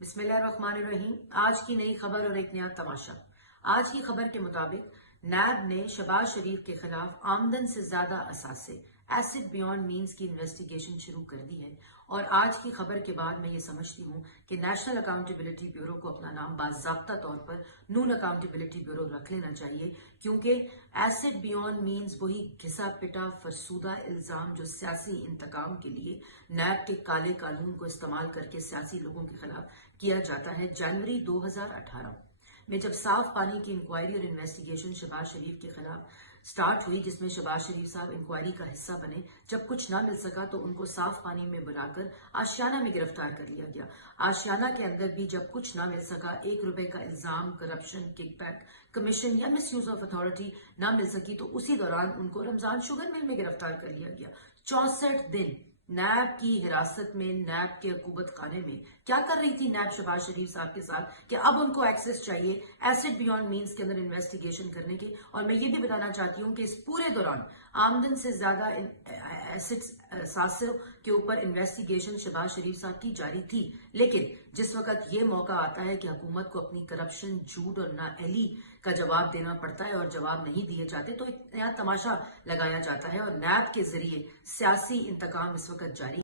बिस्मिल्लाहिर्रहमानिर्रहीम। आज की नई खबर और एक नया तमाशा। आज की खबर के मुताबिक नैब ने शहबाज शरीफ के खिलाफ आमदन से ज्यादा असासे एसिड बियॉन्ड मीन्स की इन्वेस्टिगेशन शुरू कर दी है। और आज की खबर के बाद मैं ये समझती हूँ कि नेशनल अकाउंटेबिलिटी ब्यूरो को अपना नाम बाज़ाब्ता तौर पर नून अकाउंटेबिलिटी ब्यूरो रख लेना चाहिए, क्योंकि एसिड बियॉन्ड मीन्स वही घिसा पिटा फरसूदा इल्जाम जो सियासी इंतकाम के लिए नैब के काले कानून को इस्तेमाल करके सियासी लोगों के खिलाफ किया जाता है। जनवरी 2018 में जब साफ पानी की इंक्वायरी और इन्वेस्टिगेशन शहबाज शरीफ के खिलाफ स्टार्ट हुई, जिसमें शहबाज शरीफ साहब इंक्वायरी का हिस्सा बने, जब कुछ ना मिल सका तो उनको साफ पानी में बुलाकर आशियाना में गिरफ्तार कर लिया गया। आशियाना के अंदर भी जब कुछ ना मिल सका, ₹1 का इल्जाम, करप्शन, किकबैक, कमीशन या मिस यूज ऑफ अथॉरिटी ना मिल सकी, तो उसी दौरान उनको रमजान शुगर मिल में गिरफ्तार कर लिया गया। 64 दिन नैब की हिरासत में, नैब के हुकूमत खाने में क्या कर रही थी नैब शहबाज शरीफ साहब के साथ कि अब उनको एक्सेस चाहिए एसिड बियॉन्ड मीन्स के अंदर इन्वेस्टिगेशन करने की। और मैं ये भी बताना चाहती हूँ कि इस पूरे दौरान आमदन से ज्यादा एसिड सासिर के ऊपर इन्वेस्टिगेशन शहबाज शरीफ साहब की जारी थी। लेकिन जिस वक्त ये मौका आता है कि हुकूमत को अपनी करप्शन, झूठ और नाअहली का जवाब देना पड़ता है और जवाब नहीं दिए जाते, तो एक नया तमाशा लगाया जाता है और नैब के जरिए सियासी इंतकाम इस वक्त जारी